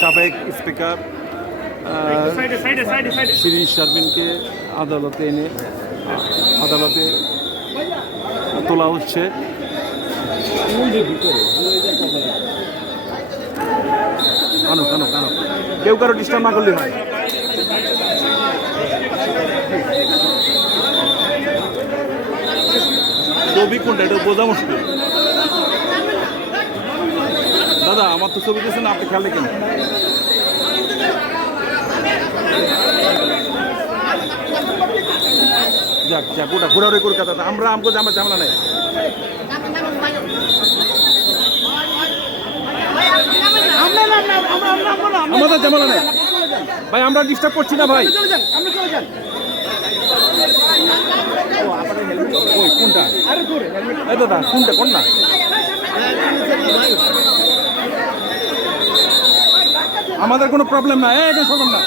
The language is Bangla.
সাবেক স্পিকার শিরিন শারমিনকে আদালতে তোলা হচ্ছে। কানো কেউ কারো ডিস্টার্ব না করলে হয়। ছবি কোনটা এটা বোঝা মুশকিল। দাদা আমার তো ছবি দিয়েছেন, আপনি খেয়াল রেখেন। যাক ওটা ঘোরাঘুরি করে কথা আমরা ঝামেলা নেই। আমাদের ঝামেলা নেই ভাই, আমরা ডিস্টার্ব করছি না ভাই। ওই কোনটা এই দাদা কোনটা কোন না আমাদের কোনো প্রবলেম না, এটা শোনেন না।